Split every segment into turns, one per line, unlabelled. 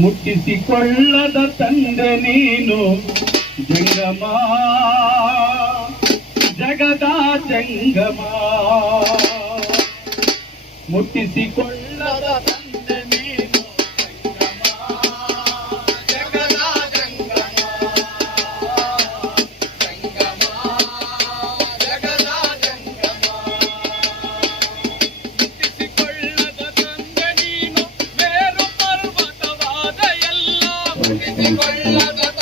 ಮುಟ್ಟಿಸಿಕೊಳ್ಳದ ತಂದೆ ನೀನು ಜಂಗಮ ಜಗದ ಜಂಗಮ ಮುಟ್ಟಿಸಿಕೊಳ್ಳದ Thank you.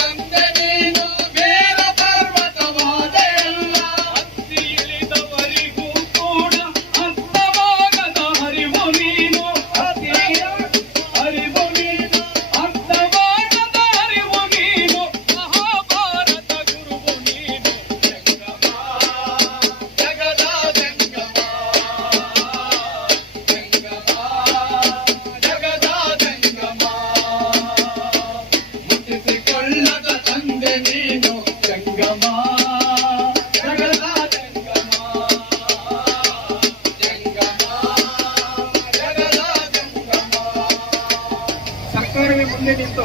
ಸರ್ಕಾರವೇ ಮುಂದೆ ನಿಂತು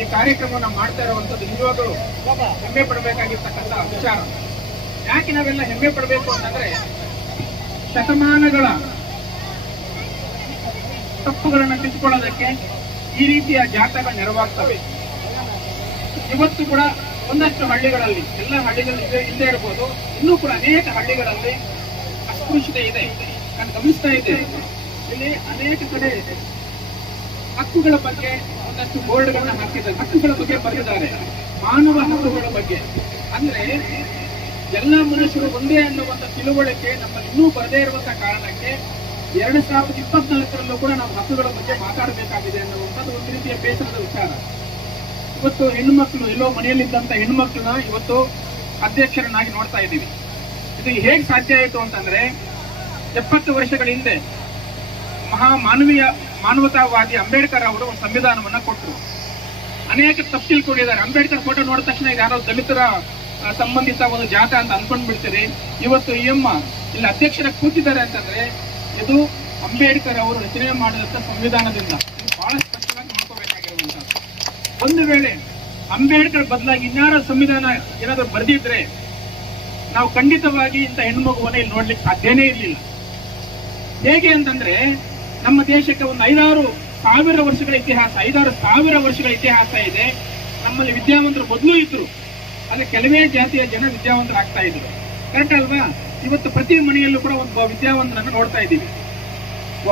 ಈ ಕಾರ್ಯಕ್ರಮವನ್ನು ಮಾಡ್ತಾ ಇರುವಂತದ್ದು ನಿಜವಾಗಲೂ ಹೆಮ್ಮೆ ಪಡಬೇಕಾಗಿರ್ತಕ್ಕಂಥ ವಿಚಾರ. ಯಾಕೆ ನಾವೆಲ್ಲ ಹೆಮ್ಮೆ ಪಡಬೇಕು ಅಂತಂದ್ರೆ ಶತಮಾನಗಳ ತಪ್ಪುಗಳನ್ನು ತಿದ್ದುಕೊಳ್ಳೋದಕ್ಕೆ ಈ ರೀತಿಯ ಜಾಥಾಗಳು ನೆರವಾಗ್ತವೆ. ಇವತ್ತು ಕೂಡ ಒಂದಷ್ಟು ಹಳ್ಳಿಗಳಲ್ಲಿ, ಎಲ್ಲ ಹಳ್ಳಿಗಳಲ್ಲಿ ಇಲ್ಲದೆ ಇರಬಹುದು ಇನ್ನೂ ಕೂಡ ಅನೇಕ ಹಳ್ಳಿಗಳಲ್ಲಿ ಅಸ್ಪೃಶ್ಯತೆ ಇದೆ. ನಾನು ಗಮನಿಸ್ತಾ ಇದ್ದೆ ಇಲ್ಲಿ ಅನೇಕ ಕಡೆ ಹಕ್ಕುಗಳ ಬಗ್ಗೆ ಒಂದಷ್ಟು ಬೋರ್ಡ್ಗಳನ್ನ ಹಾಕಿದ್ದಾರೆ. ಹಕ್ಕುಗಳ ಬಗ್ಗೆ ಬರೆದಿದ್ದಾರೆ. ಮಾನವ ಹಕ್ಕುಗಳ ಬಗ್ಗೆ. ಅಂದ್ರೆ ಎಲ್ಲ ಮನುಷ್ಯರು ಒಂದೇ ಅನ್ನುವಂತ ತಿಳುವಳಿಕೆ ನಮ್ಮಲ್ಲಿ ಇನ್ನೂ ಬರದೇ ಇರುವಂತ ಕಾರಣಕ್ಕೆ ಎರಡು ಸಾವಿರದ ಇಪ್ಪತ್ನಾಲ್ಕರಲ್ಲೂ ಕೂಡ ನಾವು ಹಕ್ಕುಗಳ ಬಗ್ಗೆ ಮಾತಾಡಬೇಕಾಗಿದೆ ಅನ್ನುವಂಥದ್ದು ಒಂದು ರೀತಿಯ ಬೇಸರದ ವಿಚಾರ. ಇವತ್ತು ಹೆಣ್ಮಕ್ಳು ಎಲ್ಲೋ ಮನೆಯಲ್ಲಿದ್ದಂತ ಹೆಣ್ಣು ಮಕ್ಕಳನ್ನ ಇವತ್ತು ಅಧ್ಯಕ್ಷರನ್ನಾಗಿ ನೋಡ್ತಾ ಇದ್ದೀವಿ. ಇದು ಹೇಗೆ ಸಾಧ್ಯ ಆಯಿತು ಅಂತಂದ್ರೆ ಎಪ್ಪತ್ತು ವರ್ಷಗಳ ಹಿಂದೆ ಮಹಾ ಮಾನವೀಯ ಮಾನವತಾವಾದಿ ಅಂಬೇಡ್ಕರ್ ಅವರು ಒಂದು ಸಂವಿಧಾನವನ್ನ ಕೊಟ್ಟರು ಅನೇಕ ತಪ್ಪು ತಿಳ್ಕೊಂಡಿದ್ದಾರೆ ಅಂಬೇಡ್ಕರ್ ಫೋಟೋ ನೋಡಿದ ತಕ್ಷಣ ಯಾರೋ ದಲಿತರ ಸಂಬಂಧಿತ ಒಂದು ಜಾತ ಅಂತ ಅನ್ಕೊಂಡ್ ಬಿಡ್ತೀರಿ ಇವತ್ತು ಅಮ್ಮ ಇಲ್ಲಿ ಅಧ್ಯಕ್ಷರ ಕೂತಿದ್ದಾರೆ ಅಂತಂದ್ರೆ ಇದು ಅಂಬೇಡ್ಕರ್ ಅವರು ರಚನೆ ಮಾಡಿದಂತ ಸಂವಿಧಾನದಿಂದ. ಬಹಳ ಸ್ಪಷ್ಟವಾಗಿ ನೋಡ್ಕೋಬೇಕಾಗಿರುವಂತದ್ದು ಒಂದು ವೇಳೆ ಅಂಬೇಡ್ಕರ್ ಬದಲಾಗಿ ಇನ್ನಾರ ಸಂವಿಧಾನ ಏನಾದರೂ ಬರೆದಿದ್ರೆ ನಾವು ಖಂಡಿತವಾಗಿ ಇಂಥ ಹೆಣ್ಣು ಮಗುವನ್ನ ಇಲ್ಲಿ ನೋಡ್ಲಿಕ್ಕೆ ಸಾಧ್ಯನೇ ಇರಲಿಲ್ಲ. ಹೇಗೆ ಅಂತಂದ್ರೆ ನಮ್ಮ ದೇಶಕ್ಕೆ ಒಂದು ಐದಾರು ಸಾವಿರ ವರ್ಷಗಳ ಇತಿಹಾಸ, ಐದಾರು ಸಾವಿರ ವರ್ಷಗಳ ಇತಿಹಾಸ ಇದೆ. ನಮ್ಮಲ್ಲಿ ವಿದ್ಯಾವಂತರು ಮೊದಲು ಇದ್ರು. ಆದ್ರೆ ಕೆಲವೇ ಜಾತಿಯ ಜನ ವಿದ್ಯಾವಂತರಾಗ್ತಾ ಇದ್ರು. ಕರೆಕ್ಟ್ ಅಲ್ವಾ? ಇವತ್ತು ಪ್ರತಿ ಮನೆಯಲ್ಲೂ ಕೂಡ ಒಬ್ಬ ವಿದ್ಯಾವಂತರನ್ನ ನೋಡ್ತಾ ಇದ್ದೀವಿ.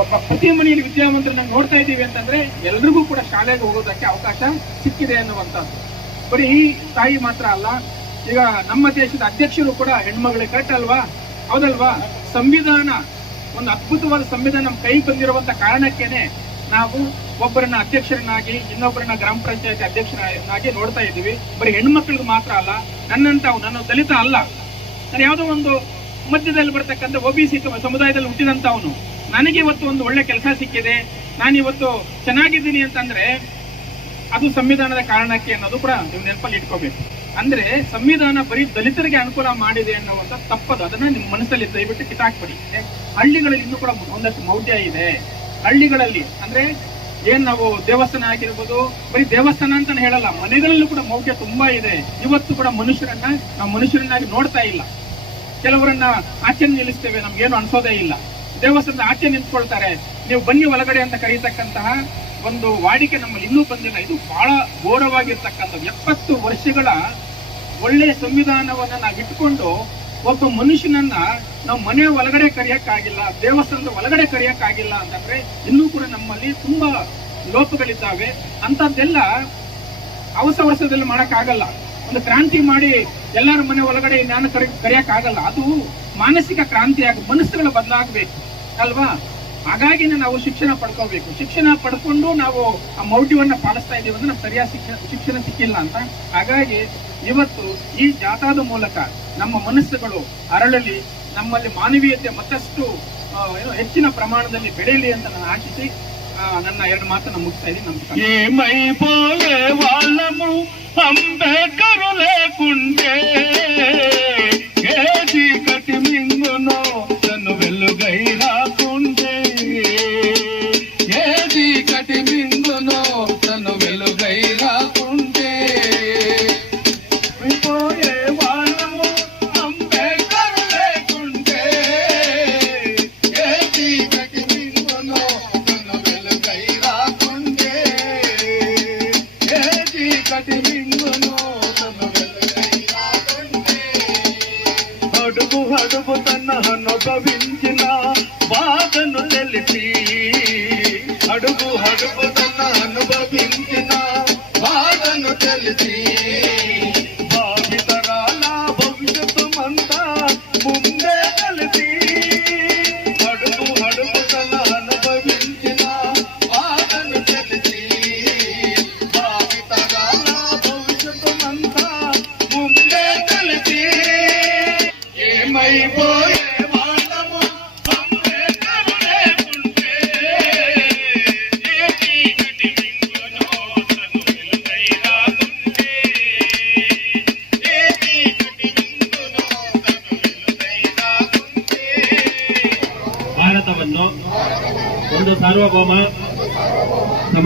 ಒಬ್ಬ ಪ್ರತಿ ಮನೆಯಲ್ಲಿ ವಿದ್ಯಾವಂತರನ್ನ ನೋಡ್ತಾ ಇದ್ದೀವಿ ಅಂತಂದ್ರೆ ಎಲ್ರಿಗೂ ಕೂಡ ಶಾಲೆಗೆ ಹೋಗೋದಕ್ಕೆ ಅವಕಾಶ ಸಿಕ್ಕಿದೆ ಅನ್ನುವಂಥದ್ದು. ಬರೀ ಈ ತಾಯಿ ಮಾತ್ರ ಅಲ್ಲ, ಈಗ ನಮ್ಮ ದೇಶದ ಅಧ್ಯಕ್ಷರು ಕೂಡ ಹೆಣ್ಮಗಳಿಗೆ ಕರೆಕ್ಟ್ ಅಲ್ವಾ? ಹೌದಲ್ವಾ? ಸಂವಿಧಾನ ಒಂದು ಅದ್ಭುತವಾದ ಸಂವಿಧಾನ ನಮ್ಮ ಕೈ ಬಂದಿರುವಂತ ಕಾರಣಕ್ಕೇನೆ ನಾವು ಒಬ್ಬರನ್ನ ಅಧ್ಯಕ್ಷರನ್ನಾಗಿ, ಇನ್ನೊಬ್ಬರನ್ನ ಗ್ರಾಮ ಪಂಚಾಯತಿ ಅಧ್ಯಕ್ಷರನ್ನಾಗಿ ನೋಡ್ತಾ ಇದ್ದೀವಿ. ಬರೀ ಹೆಣ್ಮಕ್ಳಿಗೆ ಮಾತ್ರ ಅಲ್ಲ, ನನ್ನಂತ ನನ್ನ ದಲಿತ ಅಲ್ಲ. ನಾನು ಯಾವುದೋ ಒಂದು ಮಧ್ಯದಲ್ಲಿ ಬರ್ತಕ್ಕಂಥ ಒ ಬಿ ಸಿ ಸಮುದಾಯದಲ್ಲಿ ಹುಟ್ಟಿದಂತವನು ನನಗೆ ಇವತ್ತು ಒಂದು ಒಳ್ಳೆ ಕೆಲಸ ಸಿಕ್ಕಿದೆ. ನಾನು ಇವತ್ತು ಚೆನ್ನಾಗಿದ್ದೀನಿ ಅಂತಂದ್ರೆ ಅದು ಸಂವಿಧಾನದ ಕಾರಣಕ್ಕೆ ಅನ್ನೋದು ಕೂಡ ನೀವು ನೆನಪಲ್ಲಿ ಇಟ್ಕೋಬೇಕು. ಅಂದ್ರೆ ಸಂವಿಧಾನ ಬರೀ ದಲಿತರಿಗೆ ಅನುಕೂಲ ಮಾಡಿದೆ ಅನ್ನುವಂತ ತಪ್ಪದು. ಅದನ್ನ ನಿಮ್ಮ ಮನಸ್ಸಲ್ಲಿ ದಯವಿಟ್ಟು ಕಿತಾಕ್ಬಿಡಿ ಹಳ್ಳಿಗಳಲ್ಲಿ ಇನ್ನೂ ಕೂಡ ಒಂದಷ್ಟು ಮೌಢ್ಯ ಇದೆ. ಹಳ್ಳಿಗಳಲ್ಲಿ ಅಂದ್ರೆ ಏನ್ ನಾವು ದೇವಸ್ಥಾನ ಆಗಿರ್ಬೋದು, ಬರೀ ದೇವಸ್ಥಾನ ಅಂತ ಹೇಳಲ್ಲ, ಮನೆಗಳಲ್ಲೂ ಕೂಡ ಮೌಢ್ಯ ತುಂಬಾ ಇದೆ. ಇವತ್ತು ಕೂಡ ಮನುಷ್ಯರನ್ನ ನಾವು ಮನುಷ್ಯರನ್ನಾಗಿ ನೋಡ್ತಾ ಇಲ್ಲ. ಕೆಲವರನ್ನ ಆಚೆ ನಿಲ್ಲಿಸ್ತೇವೆ ನಮ್ಗೇನು ಅನ್ಸೋದೇ ಇಲ್ಲ. ದೇವಸ್ಥಾನದ ಆಚೆ ನಿಂತ್ಕೊಳ್ತಾರೆ. ನೀವು ಬನ್ನಿ ಒಳಗಡೆ ಅಂತ ಕರೀತಕ್ಕಂತಹ ಒಂದು ವಾಡಿಕೆ ನಮ್ಮಲ್ಲಿ ಇನ್ನೂ ಬಂದಿಲ್ಲ. ಇದು ಬಹಳ ಘೋರವಾಗಿರ್ತಕ್ಕಂಥದ್ದು. ಎಪ್ಪತ್ತು ವರ್ಷಗಳ ಒಳ್ಳೆ ಸಂವಿಧಾನವನ್ನು ನಾವು ಇಟ್ಕೊಂಡು ಒಬ್ಬ ಮನುಷ್ಯನನ್ನ ನಾವು ಮನೆ ಒಳಗಡೆ ಕರೆಯಕ್ಕಾಗಿಲ್ಲ, ದೇವಸ್ಥಾನದ ಒಳಗಡೆ ಕರೆಯಕ್ಕಾಗಿಲ್ಲ ಅಂತಂದ್ರೆ ಇನ್ನೂ ಕೂಡ ನಮ್ಮಲ್ಲಿ ತುಂಬಾ ಲೋಪಗಳಿದ್ದಾವೆ. ಅಂತದ್ದೆಲ್ಲ ಅವಸ ವರ್ಷದಲ್ಲಿ ಮಾಡಕ್ಕಾಗಲ್ಲ. ಒಂದು ಕ್ರಾಂತಿ ಮಾಡಿ ಎಲ್ಲರ ಮನೆ ಒಳಗಡೆ ನಾನು ಕರೆ, ಕರೆಯಕ್ಕಾಗಲ್ಲ. ಅದು ಮಾನಸಿಕ ಕ್ರಾಂತಿ ಆಗ ಮನಸ್ಸುಗಳು ಬದಲಾಗಬೇಕು. ಅಲ್ವಾ? ಹಾಗಾಗಿ ನಾವು ಶಿಕ್ಷಣ ಪಡ್ಕೋಬೇಕು. ಶಿಕ್ಷಣ ಪಡ್ಕೊಂಡು ನಾವು ಆ ಮೌಢ್ಯವನ್ನ ಪಾಲಿಸ್ತಾ ಇದ್ದೀವಿ ಅಂದ್ರೆ ನಮ್ಗೆ ಸರಿಯಾದ ಶಿಕ್ಷಣ ಶಿಕ್ಷಣ ಸಿಕ್ಕಿಲ್ಲ ಅಂತ. ಹಾಗಾಗಿ ಇವತ್ತು ಈ ಜಾಥಾದ ಮೂಲಕ ನಮ್ಮ ಮನಸ್ಸುಗಳು ಅರಳಲಿ, ನಮ್ಮಲ್ಲಿ ಮಾನವೀಯತೆ ಮತ್ತಷ್ಟು ಹೆಚ್ಚಿನ ಪ್ರಮಾಣದಲ್ಲಿ ಬೆಳೆಯಲಿ ಅಂತ ನಾನು ಆಶಿಸಿ ನನ್ನ ಎರಡು
ಮಾತನ್ನ ಮುಗಿಸ್ತಾ ಇದ್ದೀನಿ. ನಮಸ್ಕಾರ. అడుగు అడుగు తన అనుభవించిన బాధను తెలిసి అడుగు అడుగు తన అనుభవించిన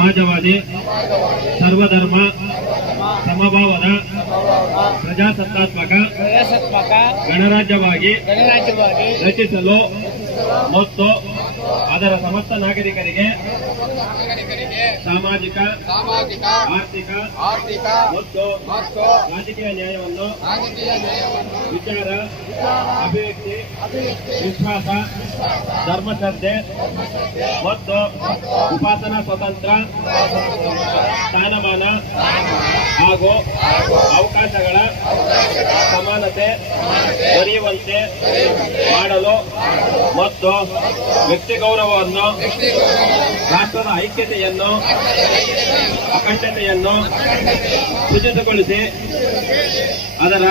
ಸಮಾಜವಾದಿ ಸರ್ವಧರ್ಮ ಸಮಭಾವದ ಪ್ರಜಾಸತ್ತಾತ್ಮಕ
ಪ್ರಜಾಸತ್ತಾತ್ಮಕ
ಗಣರಾಜ್ಯವಾಗಿ
ಗಣರಾಜ್ಯವಾಗಿ
ರಚಿಸಲು ಮತ್ತು ಅದರ ಸಮಸ್ತ ನಾಗರಿಕರಿಗೆ ಸಾಮಾಜಿಕ
ಸಾಮಾಜಿಕ
ಆರ್ಥಿಕ
ಆರ್ಥಿಕ
ಮತ್ತು
ಮತ್ತು
ರಾಜಕೀಯ ನ್ಯಾಯವನ್ನು
ರಾಜಕೀಯ ನ್ಯಾಯವನ್ನು
ವಿಚಾರ ಅಭಿವ್ಯಕ್ತಿ ವಿಶ್ವಾಸ ಧರ್ಮಶ್ರದ್ಧೆ ಮತ್ತು ಉಪಾಸನಾ ಸ್ವತಂತ್ರ ಸ್ಥಾನಮಾನ ಹಾಗೂ ಅವಕಾಶಗಳ ಸಮಾನತೆ ದೊರೆಯುವಂತೆ ಮಾಡಲು ಮತ್ತು ವ್ಯಕ್ತಿ ಗೌರವವನ್ನು, ರಾಷ್ಟ್ರದ ಐಕ್ಯತೆಯನ್ನು, ಅಖಂಡತೆಯನ್ನು ಸೃಜಿತಗೊಳಿಸಿ ಅದರ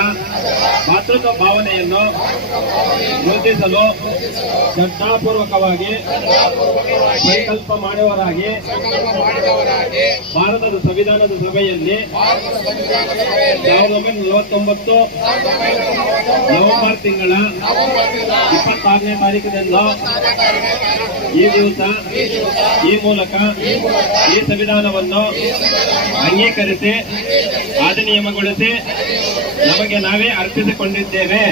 ಮಾತೃತ್ವ ಭಾವನೆಯನ್ನು ವೃದ್ಧಿಸಲು ಶ್ರದ್ಧಾಪೂರ್ವಕವಾಗಿ ಸಂಕಲ್ಪ ಮಾಡುವವರಾಗಿ ಭಾರತದ ಸಂವಿಧಾನದ ಸಭೆಯಲ್ಲಿ ಸಾವಿರದ ಒಂಬೈನೂರ ನಲವತ್ತೊಂಬತ್ತು, ನವೆಂಬರ್ ತಿಂಗಳ ಇಪ್ಪತ್ತಾರನೇ ತಾರೀಕಿನಿಂದ ಈ ದಿವಸ ಈ ಮೂಲಕ ಈ ಸಂವಿಧಾನವನ್ನು ಅಂಗೀಕರಿಸಿ ಅಧಿನಿಯಮಗೊಳಿಸಿ ನಮಗೆ ನಾವೇ ಅರ್ಪಿಸಿಕೊಂಡಿದ್ದೇವೆ.